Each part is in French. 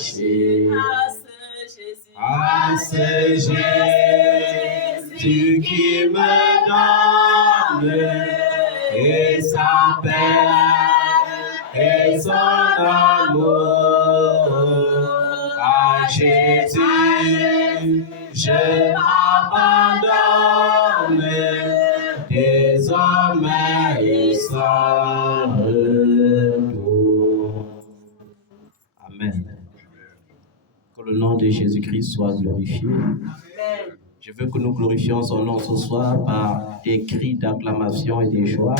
marcher. À ce Jésus qui me donne et sa paix et son amour. À Jésus, je m'abandonne, désormais il sera retour. Amen. Que le nom de Jésus-Christ soit glorifié. Je veux que nous glorifions son nom ce soir par des cris d'acclamation et de joie.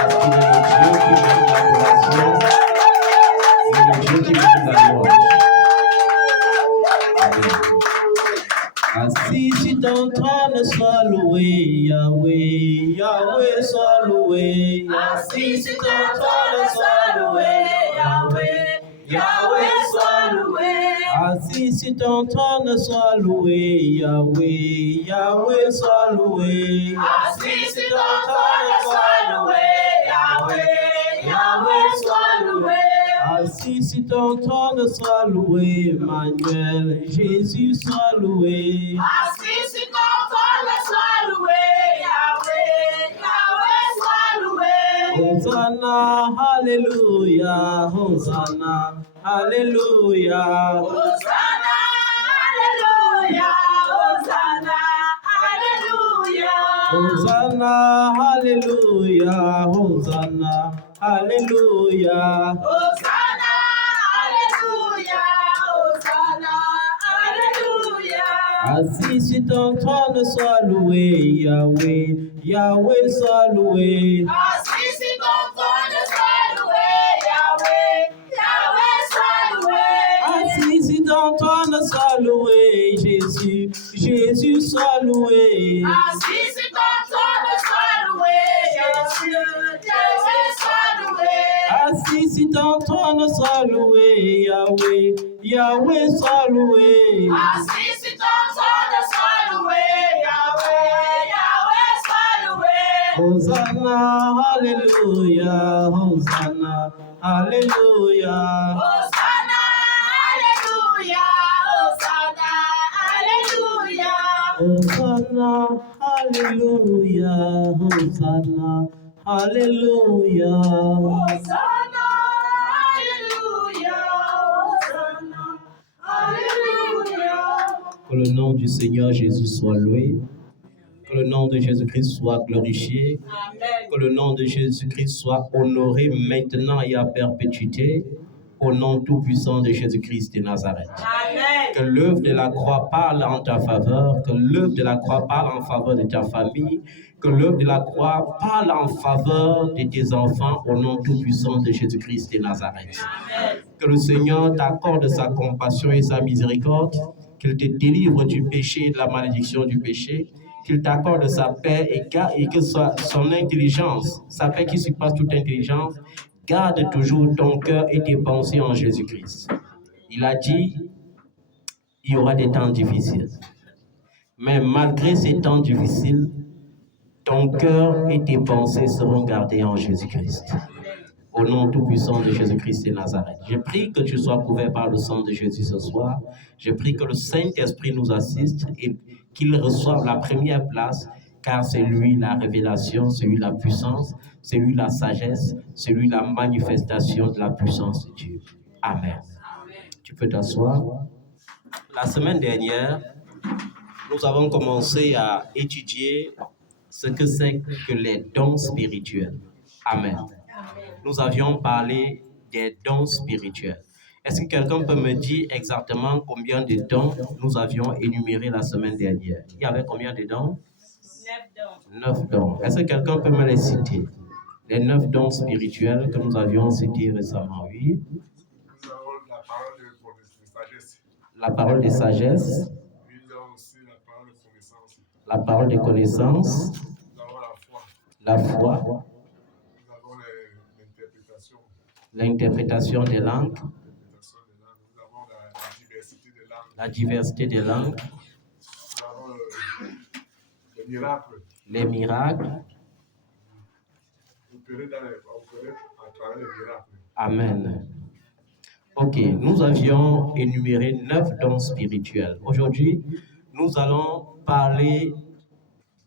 Parce qu'il est le Dieu qui mérite l'adoration, il est le Dieu qui mérite la louange. Amen. Assis sur ton trône, sois loué, Yahweh, Yahweh, sois loué. Assis sur ton trône, sois loué, Yahweh, Yahweh, sois loué. Assis sur ton trône, sois loué, Yahweh, Yahweh, sois loué. Assis sur ton trône, sois loué, Yahweh, Yahweh, sois loué. Assis sur ton trône, sois loué, Emmanuel, Jésus, sois loué. Assis sur ton trône, sois loué, Yahweh, Yahweh, sois loué. Hosanna, Alléluia, Hosanna, Alléluia. Hosanna, Alléluia, Hosanna, Alléluia. Hosanna, Alléluia, Hosanna, Alléluia. Hosanna, Alléluia, Hosanna, Alléluia. Assis sur ton trône, sois loué, Yahweh, Yahweh, sois loué. Assis sur ton trône, sois loué, Yahweh, Yahweh, sois loué. Assis sur ton trône, sois loué, Jésus, Jésus, sois loué. Assis sur ton trône, sois loué, Jésus, Jésus, sois loué. Assis sur ton trône, sois loué, Yahweh, Yahweh, sois loué. Assis sur ton trône, sois loué, Yahweh, Yahweh, sois loué. Hosanna, Alléluia, Hosanna, Alléluia. Hosanna, Alléluia, Hosanna, Alléluia. Hosanna, Alléluia, Hosanna, Alléluia. Hosanna, Alléluia, Hosanna, Alléluia. Que le nom du Seigneur Jésus soit loué. Que le nom de Jésus-Christ soit glorifié. Amen. Que le nom de Jésus-Christ soit honoré maintenant et à perpétuité. Au nom tout-puissant de Jésus-Christ de Nazareth. Amen. Que l'œuvre de la croix parle en ta faveur. Que l'œuvre de la croix parle en faveur de ta famille. Que l'œuvre de la croix parle en faveur de tes enfants. Au nom tout-puissant de Jésus-Christ de Nazareth. Amen. Que le Seigneur t'accorde sa compassion et sa miséricorde. Qu'il te délivre du péché et de la malédiction du péché. Qu'il t'accorde sa paix et que son intelligence, sa paix qui surpasse toute intelligence, garde toujours ton cœur et tes pensées en Jésus-Christ. Il a dit, il y aura des temps difficiles. Mais malgré ces temps difficiles, ton cœur et tes pensées seront gardés en Jésus-Christ. Au nom tout-puissant de Jésus-Christ de Nazareth. Je prie que tu sois couvert par le sang de Jésus ce soir. Je prie que le Saint-Esprit nous assiste et qu'il reçoive la première place, car c'est lui la révélation, c'est lui la puissance, c'est lui la sagesse, c'est lui la manifestation de la puissance de Dieu. Amen. Tu peux t'asseoir. La semaine dernière, nous avons commencé à étudier ce que c'est que les dons spirituels. Amen. Nous avions parlé des dons spirituels. Est-ce que quelqu'un peut me dire exactement combien de dons nous avions énumérés la semaine dernière? Il y avait combien de dons? 9 dons. Est-ce que quelqu'un peut me les citer? Les 9 dons spirituels que nous avions cités récemment, oui. Nous avons la parole de sagesse. La parole de sagesse. Nous avons aussi la parole de connaissance. La parole de connaissance. Nous avons la foi. La foi. Nous avons l'interprétation. L'interprétation des langues. Nous avons la diversité des langues. La diversité des langues. Nous avons les miracles. Les miracles. Opérer à travers les miracles. Amen. Ok, nous avions énuméré 9 dons spirituels. Aujourd'hui, nous allons parler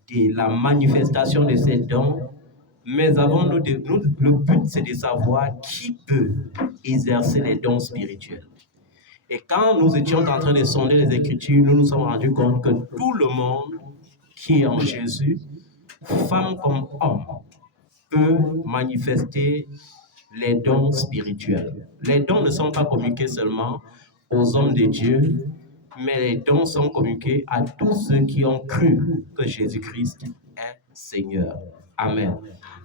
de la manifestation de ces dons, mais avant, le but, c'est de savoir qui peut exercer les dons spirituels. Et quand nous étions en train de sonder les Écritures, nous nous sommes rendus compte que tout le monde qui est en Jésus, femme comme homme, peut manifester les dons spirituels. Les dons ne sont pas communiqués seulement aux hommes de Dieu, mais les dons sont communiqués à tous ceux qui ont cru que Jésus-Christ est Seigneur. Amen.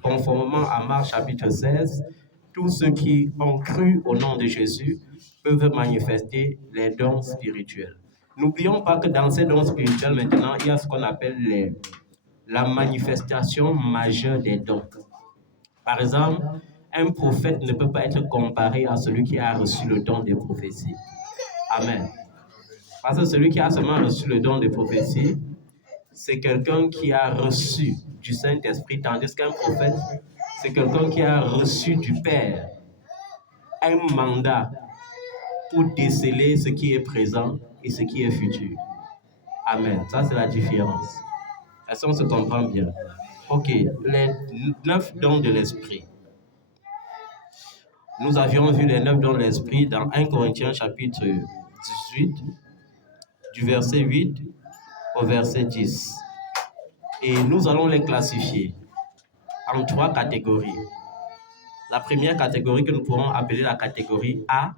Conformément à Marc chapitre 16, tous ceux qui ont cru au nom de Jésus peuvent manifester les dons spirituels. N'oublions pas que dans ces dons spirituels, maintenant, il y a ce qu'on appelle la manifestation majeure des dons. Par exemple, un prophète ne peut pas être comparé à celui qui a reçu le don de prophétie. Amen. Parce que celui qui a seulement reçu le don de prophétie, c'est quelqu'un qui a reçu du Saint-Esprit, tandis qu'un prophète, c'est quelqu'un qui a reçu du Père un mandat pour déceler ce qui est présent et ce qui est futur. Amen. Ça, c'est la différence. Est-ce qu'on se comprend bien? Ok, les 9 dons de l'Esprit. Nous avions vu les 9 dons de l'Esprit dans 1 Corinthiens chapitre 18, du verset 8 au verset 10. Et nous allons les classifier en 3 catégories. La première catégorie que nous pourrons appeler la catégorie A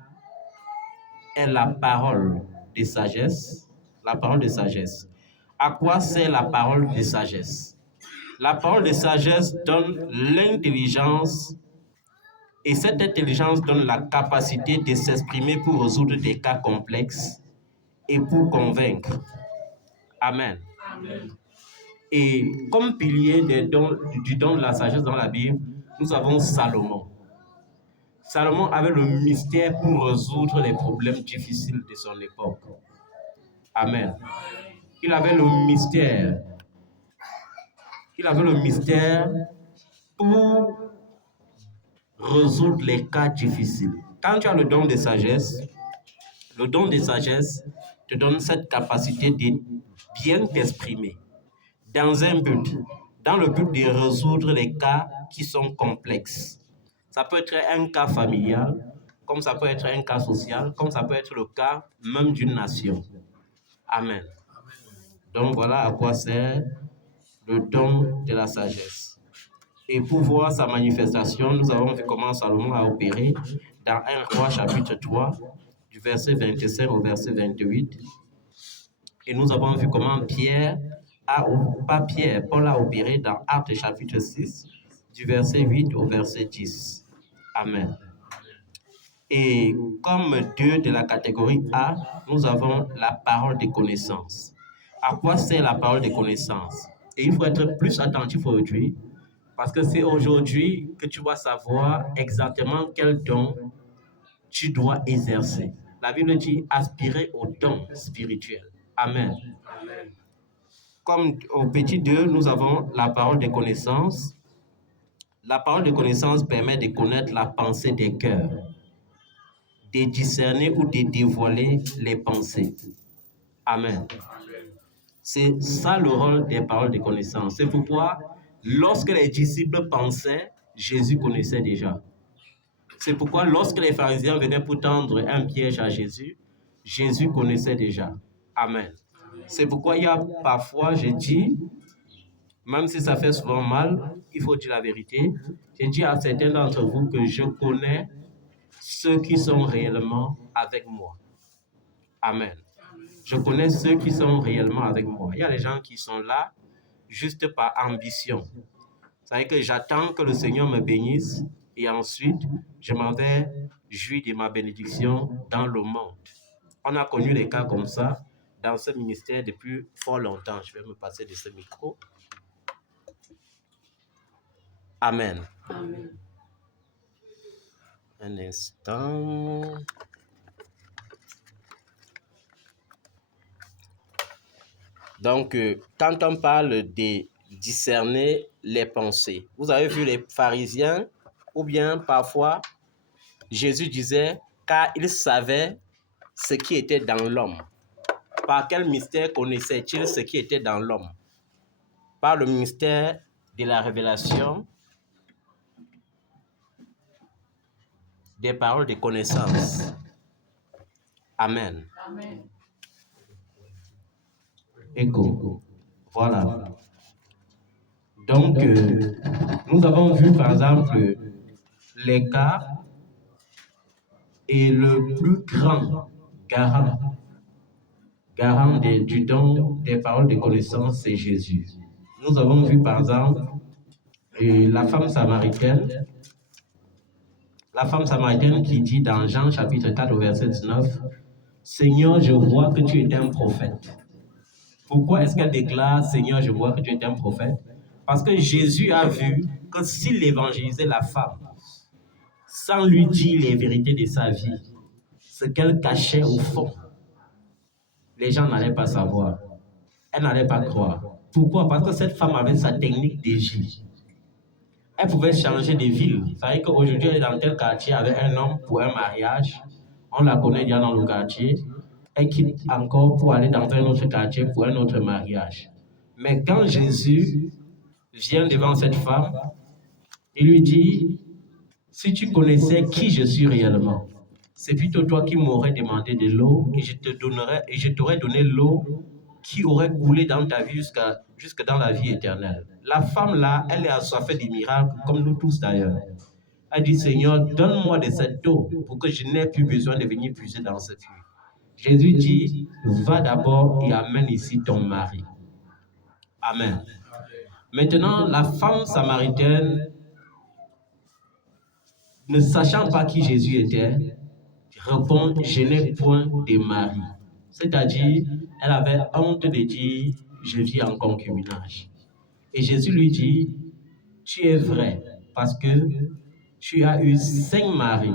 est la parole de sagesse. La parole de sagesse. À quoi sert la parole de sagesse? La parole de sagesse donne l'intelligence et cette intelligence donne la capacité de s'exprimer pour résoudre des cas complexes et pour convaincre. Amen. Amen. Et comme pilier du don de la sagesse dans la Bible, nous avons Salomon. Salomon avait le mystère pour résoudre les problèmes difficiles de son époque. Amen. Il avait le mystère. Il avait le mystère pour résoudre les cas difficiles. Quand tu as le don de sagesse te donne cette capacité de bien t'exprimer dans le but de résoudre les cas qui sont complexes. Ça peut être un cas familial, comme ça peut être un cas social, comme ça peut être le cas même d'une nation. Amen. Donc voilà à quoi sert le don de la sagesse. Et pour voir sa manifestation, nous avons vu comment Salomon a opéré dans 1 Roi chapitre 3, du verset 25 au verset 28. Et nous avons vu comment Paul a opéré dans Actes chapitre 6, du verset 8 au verset 10. Amen. Et comme 2 de la catégorie A, nous avons la parole de connaissance. À quoi sert la parole de connaissance? Et il faut être plus attentif aujourd'hui, parce que c'est aujourd'hui que tu vas savoir exactement quel don tu dois exercer. La Bible dit aspirer au don spirituel. Amen. Amen. Comme au petit 2, nous avons la parole de connaissance. La parole de connaissance permet de connaître la pensée des cœurs, de discerner ou de dévoiler les pensées. Amen. C'est ça le rôle des paroles de connaissance. C'est pourquoi, lorsque les disciples pensaient, Jésus connaissait déjà. C'est pourquoi, lorsque les pharisiens venaient pour tendre un piège à Jésus, Jésus connaissait déjà. Amen. C'est pourquoi il y a parfois, je dis, même si ça fait souvent mal, il faut dire la vérité. Je dis à certains d'entre vous que je connais ceux qui sont réellement avec moi. Amen. Je connais ceux qui sont réellement avec moi. Il y a des gens qui sont là juste par ambition. C'est-à-dire que j'attends que le Seigneur me bénisse et ensuite, je m'en vais jouir de ma bénédiction dans le monde. On a connu des cas comme ça dans ce ministère depuis fort longtemps. Je vais me passer de ce micro. Amen. Amen. Un instant. Donc, quand on parle de discerner les pensées, vous avez vu les pharisiens, ou bien parfois, Jésus disait, car il savait ce qui était dans l'homme. Par quel mystère connaissait-il ce qui était dans l'homme? Par le mystère de la révélation, des paroles de connaissance. Amen. Amen. Écho. Voilà. Donc, nous avons vu par exemple les cas et le plus grand garant du don des paroles de connaissance, c'est Jésus. Nous avons vu par exemple la femme samaritaine qui dit dans Jean chapitre 4 au verset 19, « Seigneur, je vois que tu es un prophète. » Pourquoi est-ce qu'elle déclare « Seigneur, je vois que tu es un prophète » Parce que Jésus a vu que s'il évangélisait la femme sans lui dire les vérités de sa vie, ce qu'elle cachait au fond, les gens n'allaient pas savoir. Elle n'allait pas croire. Pourquoi? Parce que cette femme avait sa technique d'égie. Elle pouvait changer de ville. Ça veut dire qu'aujourd'hui, elle est dans tel quartier avec un homme pour un mariage. On la connaît déjà dans le quartier. Elle quitte encore pour aller dans un autre quartier pour un autre mariage. Mais quand Jésus vient devant cette femme, il lui dit, si tu connaissais qui je suis réellement, c'est plutôt toi qui m'aurais demandé de l'eau et je t'aurais donné l'eau qui aurait coulé dans ta vie jusque dans la vie éternelle. La femme là, elle est assoiffée des miracles, comme nous tous d'ailleurs. Elle dit, Seigneur, donne-moi de cette eau pour que je n'ai plus besoin de venir puiser dans cette puits. Jésus dit, va d'abord et amène ici ton mari. Amen. Maintenant, la femme samaritaine, ne sachant pas qui Jésus était, répond, je n'ai point de mari. C'est-à-dire, elle avait honte de dire, je vis en concubinage. Et Jésus lui dit, tu es vrai, parce que tu as eu 5 maris,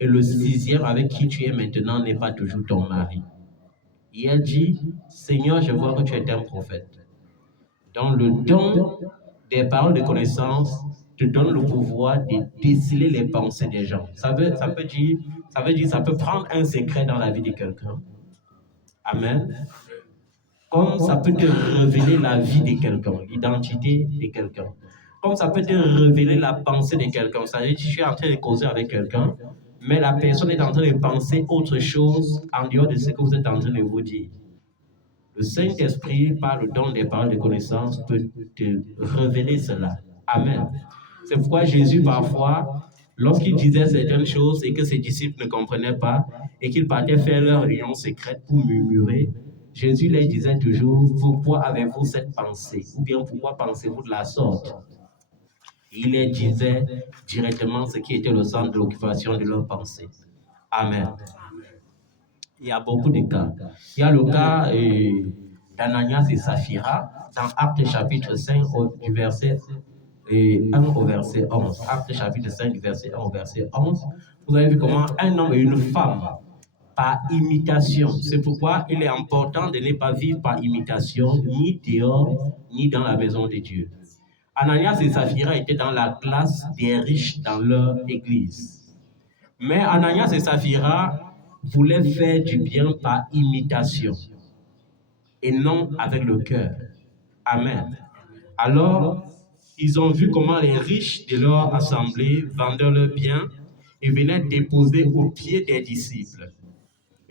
et le 6e avec qui tu es maintenant n'est pas toujours ton mari. Et elle dit, Seigneur, je vois que tu es un prophète. Donc le don des paroles de connaissance te donne le pouvoir de déceler les pensées des gens. Ça peut prendre un secret dans la vie de quelqu'un. Amen. Comme ça peut te révéler la vie de quelqu'un, l'identité de quelqu'un. Comme ça peut te révéler la pensée de quelqu'un. Ça veut dire que je suis en train de causer avec quelqu'un, mais la personne est en train de penser autre chose en dehors de ce que vous êtes en train de vous dire. Le Saint-Esprit, par le don des paroles de connaissance, peut te révéler cela. Amen. C'est pourquoi Jésus, parfois, lorsqu'il disait certaines choses et que ses disciples ne comprenaient pas, et qu'ils partaient faire leur réunion secrète pour murmurer, Jésus leur disait toujours, pourquoi avez-vous cette pensée? Ou bien pourquoi pensez-vous de la sorte? Il leur disait directement ce qui était le centre de l'occupation de leur pensée. Amen. Il y a beaucoup de cas. Il y a le cas d'Ananias et Saphira dans Actes chapitre 5 du verset 1 au verset 11. Actes chapitre 5 du verset 1 au verset 11. Vous avez vu comment un homme et une femme, par imitation. C'est pourquoi il est important de ne pas vivre par imitation, ni dehors, ni dans la maison de Dieu. Ananias et Saphira étaient dans la classe des riches dans leur église. Mais Ananias et Saphira voulaient faire du bien par imitation et non avec le cœur. Amen. Alors, ils ont vu comment les riches de leur assemblée vendaient leurs biens et venaient déposer aux pieds des disciples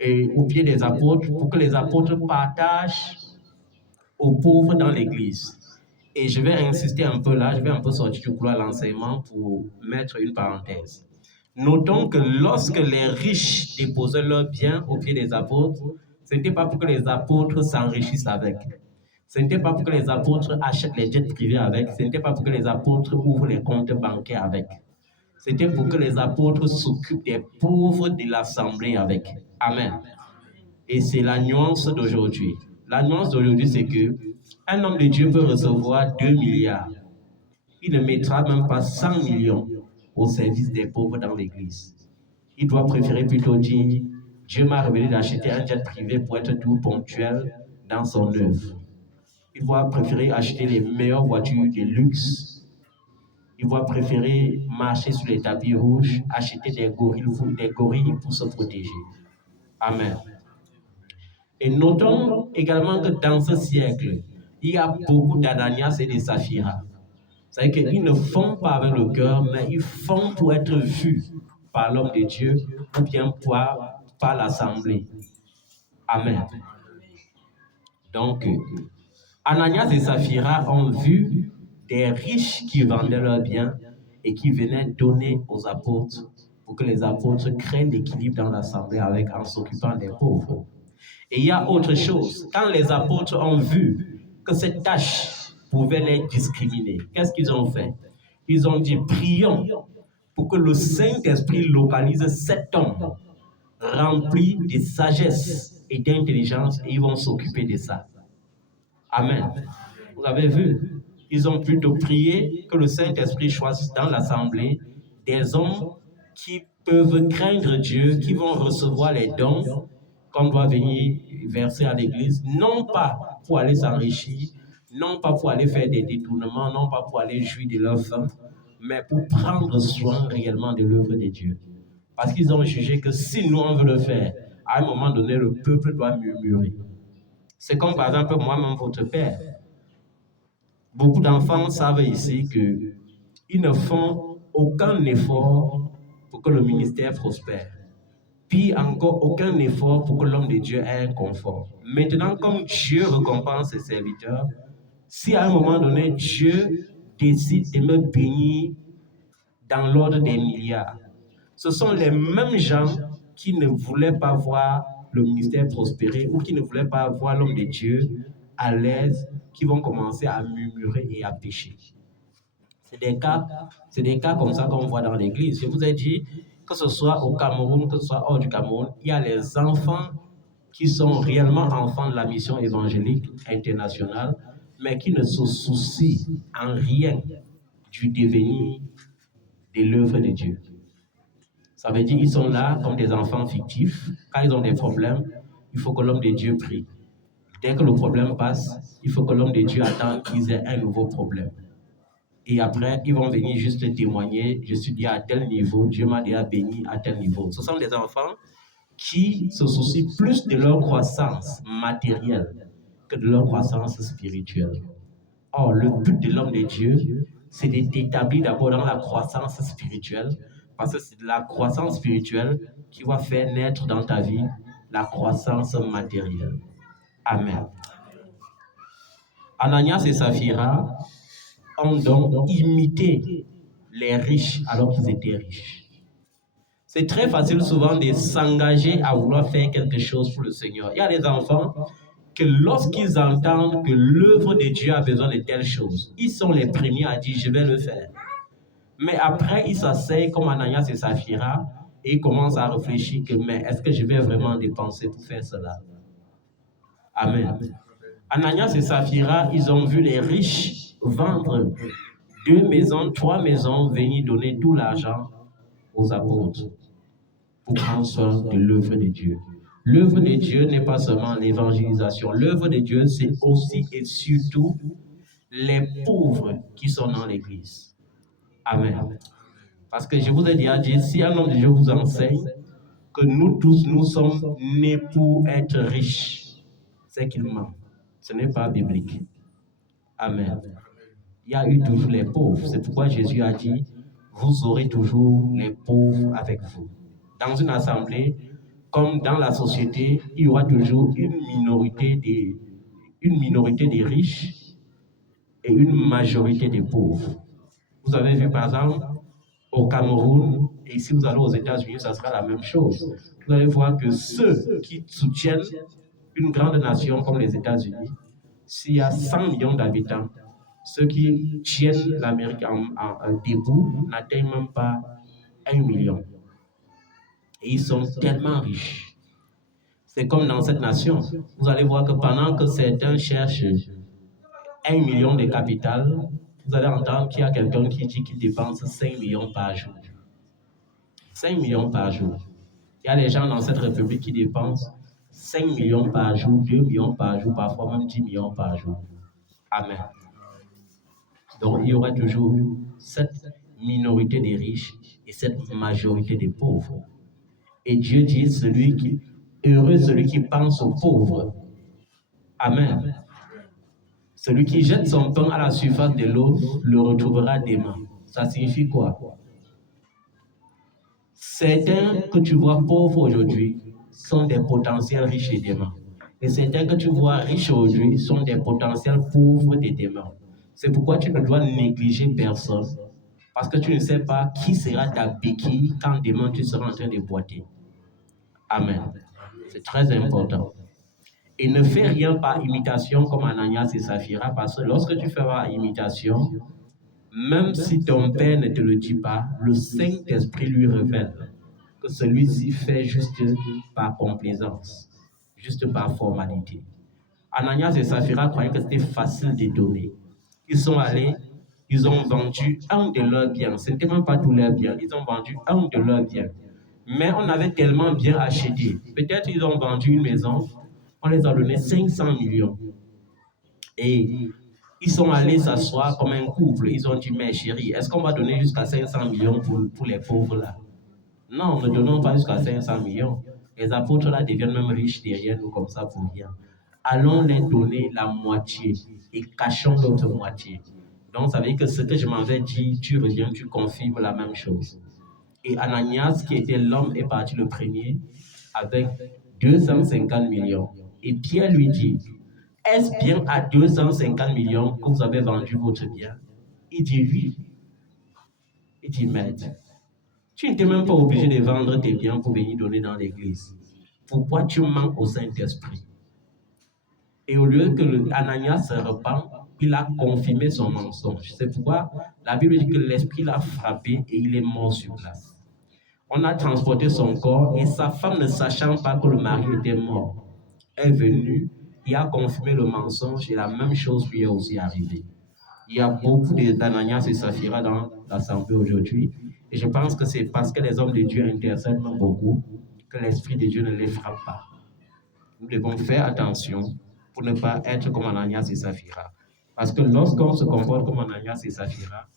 et aux pieds des apôtres pour que les apôtres partagent aux pauvres dans l'église. Et je vais insister un peu là, je vais un peu sortir du couloir de l'enseignement pour mettre une parenthèse. Notons que lorsque les riches déposaient leurs biens aux pieds des apôtres, ce n'était pas pour que les apôtres s'enrichissent avec. Ce n'était pas pour que les apôtres achètent les jets privés avec. Ce n'était pas pour que les apôtres ouvrent les comptes bancaires avec. C'était pour que les apôtres s'occupent des pauvres de l'assemblée avec. Amen. Et c'est la nuance d'aujourd'hui. La nuance d'aujourd'hui, c'est que un homme de Dieu peut recevoir 2 milliards. Il ne mettra même pas 100 millions au service des pauvres dans l'église. Il doit préférer plutôt dire, Dieu m'a révélé d'acheter un jet privé pour être tout ponctuel dans son œuvre. Il doit préférer acheter les meilleures voitures de luxe. ils vont préférer marcher sur les tapis rouges, acheter des gorilles pour se protéger. Amen. Et notons également que dans ce siècle, il y a beaucoup d'Ananias et de Saphira. C'est-à-dire qu'ils ne font pas avec le cœur, mais ils font pour être vus par l'homme de Dieu ou bien par l'assemblée. Amen. Donc, Ananias et Saphira ont vu des riches qui vendaient leurs biens et qui venaient donner aux apôtres pour que les apôtres créent l'équilibre dans l'assemblée en s'occupant des pauvres. Et il y a autre chose. Quand les apôtres ont vu que cette tâche pouvait les discriminer, qu'est-ce qu'ils ont fait? Ils ont dit, prions pour que le Saint-Esprit localise cet homme rempli de sagesse et d'intelligence et ils vont s'occuper de ça. Amen. Vous avez vu, ils ont plutôt prié que le Saint-Esprit choisisse dans l'assemblée des hommes qui peuvent craindre Dieu, qui vont recevoir les dons qu'on doit venir verser à l'église, non pas pour aller s'enrichir, non pas pour aller faire des détournements, non pas pour aller jouir de leur faim, mais pour prendre soin réellement de l'œuvre de Dieu. Parce qu'ils ont jugé que si nous on veut le faire, à un moment donné, le peuple doit murmurer. C'est comme par exemple moi-même, votre père. Beaucoup d'enfants savent ici qu'ils ne font aucun effort pour que le ministère prospère. Puis encore aucun effort pour que l'homme de Dieu ait un confort. Maintenant, comme Dieu récompense ses serviteurs, si à un moment donné, Dieu décide de me bénir dans l'ordre des milliards, ce sont les mêmes gens qui ne voulaient pas voir le ministère prospérer ou qui ne voulaient pas voir l'homme de Dieu à l'aise, qui vont commencer à murmurer et à pécher. C'est des cas comme ça qu'on voit dans l'église. Je vous ai dit, que ce soit au Cameroun, que ce soit hors du Cameroun, il y a les enfants qui sont réellement enfants de la mission évangélique internationale, mais qui ne se soucient en rien du devenir de l'œuvre de Dieu. Ça veut dire qu'ils sont là comme des enfants fictifs. Quand ils ont des problèmes, il faut que l'homme de Dieu prie. Dès que le problème passe, il faut que l'homme de Dieu attende qu'ils aient un nouveau problème. Et après, ils vont venir juste témoigner, je suis déjà à tel niveau, Dieu m'a déjà béni à tel niveau. Ce sont des enfants qui se soucient plus de leur croissance matérielle que de leur croissance spirituelle. Or, le but de l'homme de Dieu, c'est de t'établir d'abord dans la croissance spirituelle, parce que c'est la croissance spirituelle qui va faire naître dans ta vie la croissance matérielle. Amen. Ananias et Saphira ont donc imité les riches alors qu'ils étaient riches. C'est très facile souvent de s'engager à vouloir faire quelque chose pour le Seigneur. Il y a des enfants que lorsqu'ils entendent que l'œuvre de Dieu a besoin de telles choses, ils sont les premiers à dire « je vais le faire ». Mais après, ils s'asseyent comme Ananias et Saphira et ils commencent à réfléchir que « mais est-ce que je vais vraiment dépenser pour faire cela ?» Amen. Ananias et Saphira, ils ont vu les riches vendre 2 maisons, 3 maisons, venir donner tout l'argent aux apôtres pour prendre soin de l'œuvre de Dieu. L'œuvre de Dieu n'est pas seulement l'évangélisation. L'œuvre de Dieu, c'est aussi et surtout les pauvres qui sont dans l'église. Amen. Parce que je vous ai déjà dit, si un homme de Dieu vous enseigne que nous tous, nous sommes nés pour être riches, c'est qu'il ment. Ce n'est pas biblique. Amen. Il y a eu toujours les pauvres. C'est pourquoi Jésus a dit, vous aurez toujours les pauvres avec vous. Dans une assemblée, comme dans la société, il y aura toujours une minorité des riches et une majorité des pauvres. Vous avez vu par exemple au Cameroun, et si vous allez aux États-Unis, ça sera la même chose. Vous allez voir que ceux qui soutiennent une grande nation comme les États-Unis, s'il y a 100 millions d'habitants, ceux qui tiennent l'Amérique en debout n'atteignent même pas 1 million. Et ils sont tellement riches. C'est comme dans cette nation. Vous allez voir que pendant que certains cherchent 1 million de capital, vous allez entendre qu'il y a quelqu'un qui dit qu'il dépense 5 millions par jour. 5 millions par jour. Il y a des gens dans cette république qui dépensent 5 millions par jour, 2 millions par jour, parfois même 10 millions par jour. Amen. Donc, il y aura toujours cette minorité des riches et cette majorité des pauvres. Et Dieu dit, heureux celui qui pense aux pauvres. Amen. Celui qui jette son pain à la surface de l'eau le retrouvera demain. Ça signifie quoi? Certains que tu vois pauvres aujourd'hui sont des potentiels riches de demain. Et certains que tu vois riches aujourd'hui sont des potentiels pauvres de demain. C'est pourquoi tu ne dois négliger personne. Parce que tu ne sais pas qui sera ta béquille quand demain tu seras en train de boiter. Amen. C'est très important. Et ne fais rien par imitation comme Ananias et Saphira, parce que lorsque tu fais par imitation, même si ton père ne te le dit pas, le Saint-Esprit lui révèle que celui-ci fait juste par complaisance, juste par formalité. Ananias et Saphira croyaient que c'était facile de donner. Ils sont allés, ils ont vendu un de leurs biens. Ce n'était même pas tous leurs biens, ils ont vendu un de leurs biens. Mais on avait tellement bien acheté. Peut-être ils ont vendu une maison, on les a donné 500 millions. Et ils sont allés s'asseoir comme un couple. Ils ont dit, mais chérie, est-ce qu'on va donner jusqu'à 500 millions pour les pauvres là? Non, ne donnons pas jusqu'à 500 millions. Les apôtres là deviennent même riches derrière nous comme ça pour rien. Allons les donner la moitié et cachons l'autre moitié. Donc, ça veut dire que ce que je m'avais dit, tu reviens, tu confirmes la même chose. Et Ananias, qui était l'homme, est parti le premier avec 250 millions. Et Pierre lui dit, est-ce bien à 250 millions que vous avez vendu votre bien? Il dit oui. Il dit, maître, tu n'étais même pas obligé de vendre tes biens pour venir donner dans l'église. Pourquoi tu manques au Saint-Esprit? Et au lieu que Ananias se repent, il a confirmé son mensonge. C'est pourquoi la Bible dit que l'Esprit l'a frappé et il est mort sur place. On a transporté son corps et sa femme, ne sachant pas que le mari était mort, est venue et a confirmé le mensonge et la même chose lui est aussi arrivée. Il y a beaucoup d'Ananias et Saphira dans l'assemblée aujourd'hui et je pense que c'est parce que les hommes de Dieu intercèdent beaucoup que l'Esprit de Dieu ne les frappe pas. Nous devons faire attention pour ne pas être comme Ananias et Saphira. Parce que lorsqu'on se comporte comme Ananias et Saphira,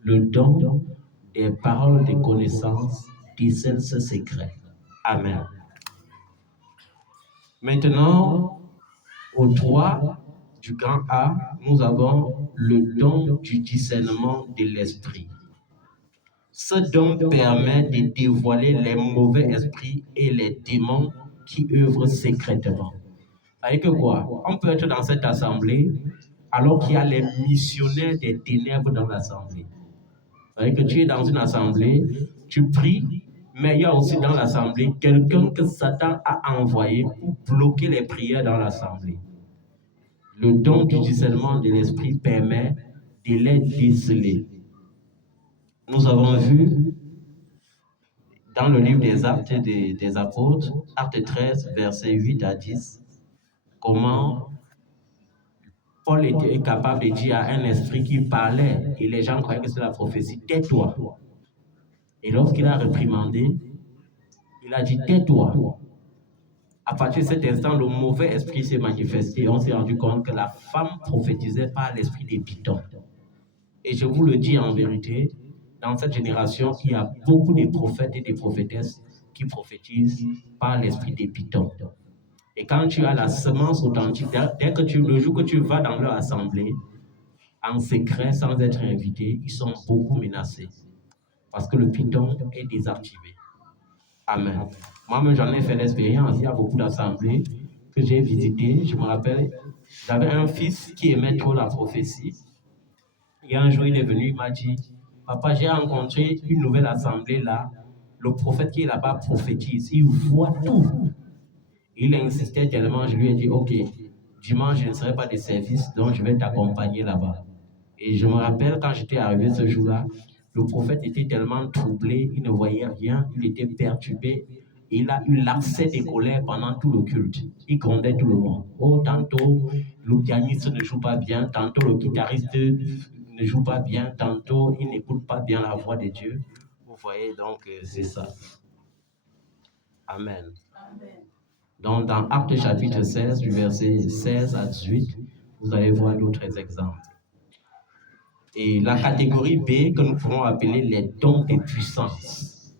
le don des paroles de connaissance décèle ce secret. Amen. Maintenant, au 3 du grand A, nous avons le don du discernement de l'esprit. Ce don permet de dévoiler les mauvais esprits et les démons qui œuvrent secrètement. C'est-à-dire que quoi? On peut être dans cette assemblée alors qu'il y a les missionnaires des ténèbres dans l'assemblée. C'est-à-dire que tu es dans une assemblée, tu pries, mais il y a aussi dans l'assemblée quelqu'un que Satan a envoyé pour bloquer les prières dans l'assemblée. Le don du discernement de l'esprit permet de les déceler. Nous avons vu dans le livre des Actes des Apôtres, Acte 13, versets 8 à 10, comment Paul était capable de dire à un esprit qui parlait, et les gens croyaient que c'est la prophétie, tais-toi. Et lorsqu'il a réprimandé, il a dit, tais-toi. À partir de cet instant, le mauvais esprit s'est manifesté. On s'est rendu compte que la femme prophétisait par l'esprit des Pythons. Et je vous le dis en vérité, dans cette génération, il y a beaucoup de prophètes et de prophétesses qui prophétisent par l'esprit des Pythons. Et quand tu as la semence authentique, le jour que tu vas dans leur assemblée, en secret, sans être invité, ils sont beaucoup menacés. Parce que le Python est désactivé. Amen. Moi-même, j'en ai fait l'expérience. Il y a beaucoup d'assemblées que j'ai visitées. Je me rappelle, j'avais un fils qui aimait trop la prophétie. Et un jour, il est venu, il m'a dit, papa, j'ai rencontré une nouvelle assemblée là. Le prophète qui est là-bas prophétise. Il voit tout. Il insistait tellement, je lui ai dit, ok, dimanche, je ne serai pas de service, donc je vais t'accompagner là-bas. Et je me rappelle, quand j'étais arrivé ce jour-là, le prophète était tellement troublé, il ne voyait rien, il était perturbé. Et il a eu l'accès de colère pendant tout le culte. Il grondait tout le monde. Oh, tantôt, le pianiste ne joue pas bien, tantôt le guitariste ne joue pas bien, tantôt il n'écoute pas bien la voix de Dieu. Vous voyez, donc c'est ça. Amen. Amen. Donc, dans Actes chapitre 16, du verset 16 à 18, vous allez voir d'autres exemples. Et la catégorie B que nous pouvons appeler les dons de puissance.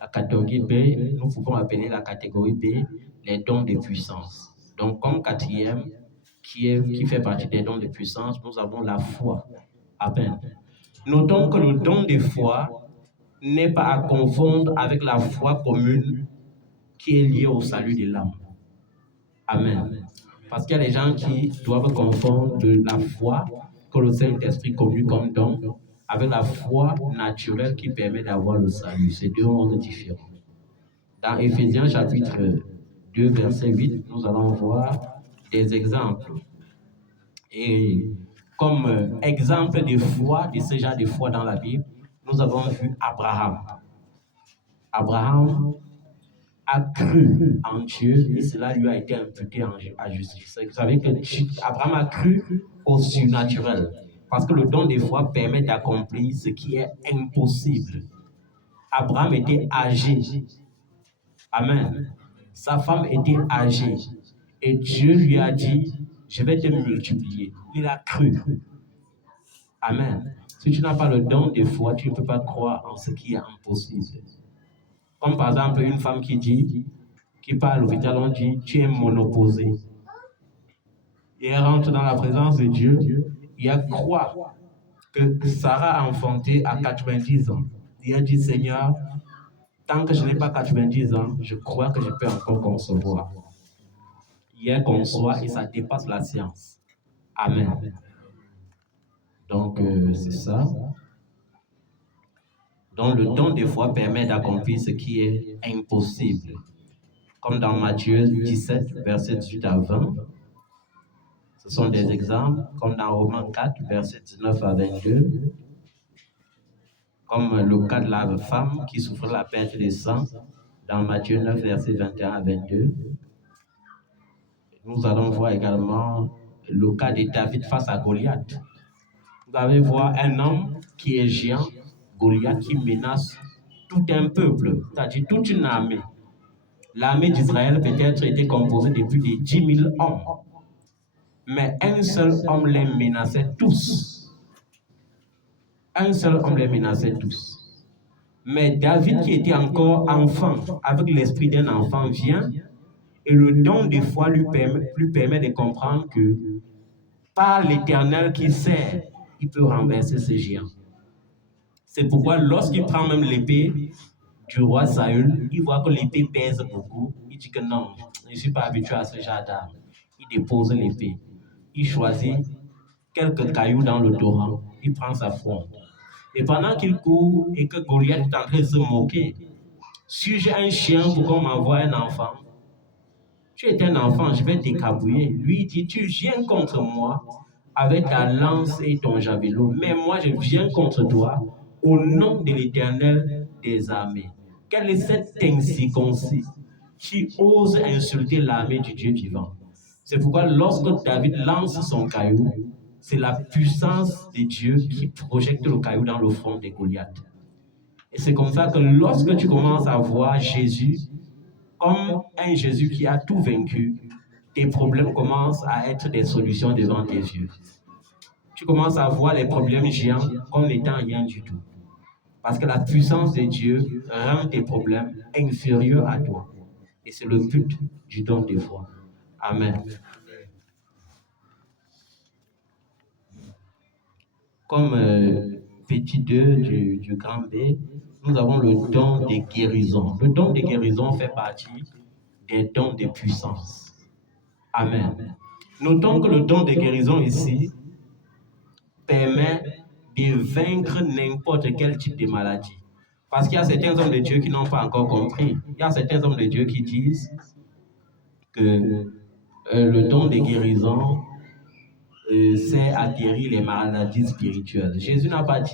La catégorie B, nous pouvons appeler la catégorie B les dons de puissance. Donc, comme quatrième, qui fait partie des dons de puissance, nous avons la foi. Amen. Notons que le don de foi n'est pas à confondre avec la foi commune qui est liée au salut de l'âme. Amen. Parce qu'il y a des gens qui doivent confondre la foi que le Saint-Esprit communique comme don avec la foi naturelle qui permet d'avoir le salut. C'est deux mondes différents. Dans Éphésiens chapitre 2, verset 8, nous allons voir des exemples. Et comme exemple de foi, de ce genre de foi dans la Bible, nous avons vu Abraham. Abraham a cru en Dieu et cela lui a été imputé à justice. Vous savez que Abraham a cru au surnaturel parce que le don de foi permet d'accomplir ce qui est impossible. Abraham était âgé. Amen. Sa femme était âgée et Dieu lui a dit, je vais te multiplier. Il a cru. Amen. Si tu n'as pas le don de foi, tu ne peux pas croire en ce qui est impossible. Comme par exemple une femme qui parle à l'hôpital, on dit, tu es monoposée. Et elle rentre dans la présence de Dieu et elle croit que Sarah a enfanté à 90 ans. Et elle dit, Seigneur, tant que je n'ai pas 90 ans, je crois que je peux encore concevoir. Et elle conçoit et ça dépasse la science. Amen. Donc, c'est ça. Donc, le don de foi permet d'accomplir ce qui est impossible. Comme dans Matthieu 17, verset 18 à 20. Ce sont des exemples. Comme dans Romains 4, verset 19 à 22. Comme le cas de la femme qui souffre la perte de sang. Dans Matthieu 9, verset 21 à 22. Nous allons voir également le cas de David face à Goliath. Vous allez voir un homme qui est géant, Goliath, qui menace tout un peuple, c'est-à-dire toute une armée. L'armée d'Israël peut-être était composée de plus de 10 000 hommes. Mais un seul homme les menaçait tous. Un seul homme les menaçait tous. Mais David, qui était encore enfant, avec l'esprit d'un enfant, vient et le don de foi lui permet de comprendre que par l'Éternel qui sert, il peut renverser ce géant. C'est pourquoi lorsqu'il prend même l'épée du roi Saül, il voit que l'épée pèse beaucoup. Il dit que non, je ne suis pas habitué à ce genre d'arme. Il dépose l'épée. Il choisit quelques cailloux dans le torrent. Il prend sa fronde. Et pendant qu'il court et que Goliath est en train de se moquer, suis-je un chien pour qu'on m'envoie un enfant? Tu es un enfant, je vais t'écrabouiller. Lui il dit, tu viens contre moi avec ta lance et ton javelot, mais moi je viens contre toi au nom de l'Éternel des armées. Quel est cet incirconcis qui ose insulter l'armée du Dieu vivant? C'est pourquoi lorsque David lance son caillou, c'est la puissance de Dieu qui projette le caillou dans le front de Goliath. Et c'est comme ça que lorsque tu commences à voir Jésus comme un Jésus qui a tout vaincu, tes problèmes commencent à être des solutions devant tes yeux. Tu commences à voir les problèmes géants comme n'étant rien du tout. Parce que la puissance de Dieu rend tes problèmes inférieurs à toi. Et c'est le but du don de foi. Amen. Comme petit 2 du grand B, nous avons le don de guérison. Le don de guérison fait partie des dons de puissance. Amen. Notons que le don de guérison ici permet de vaincre n'importe quel type de maladie. Parce qu'il y a certains hommes de Dieu qui n'ont pas encore compris. Il y a certains hommes de Dieu qui disent que le don de guérison sert à guérir les maladies spirituelles. Jésus n'a pas dit